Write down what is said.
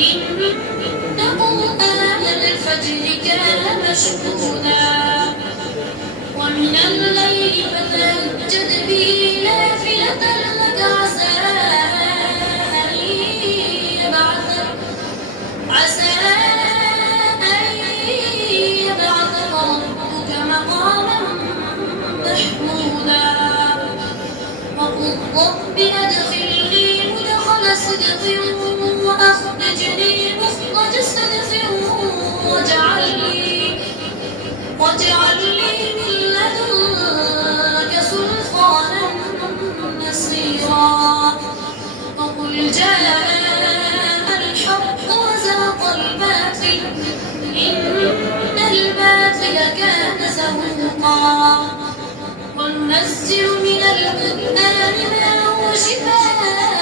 إن قرآن الفجر كان مشهودا ومن الليل فتهجد به نافلة لك عسى أن يبعثك ربك مقاما محمودا وقل رب أدخلني مدخل صدق وأخرجني مخرج صدق واجعل لي من لدنك سلطانا نصيرا وقل جاء الحق وزهق الباطل إن الباطل كان زهوقا وننزل من القرآن ما هو شفاء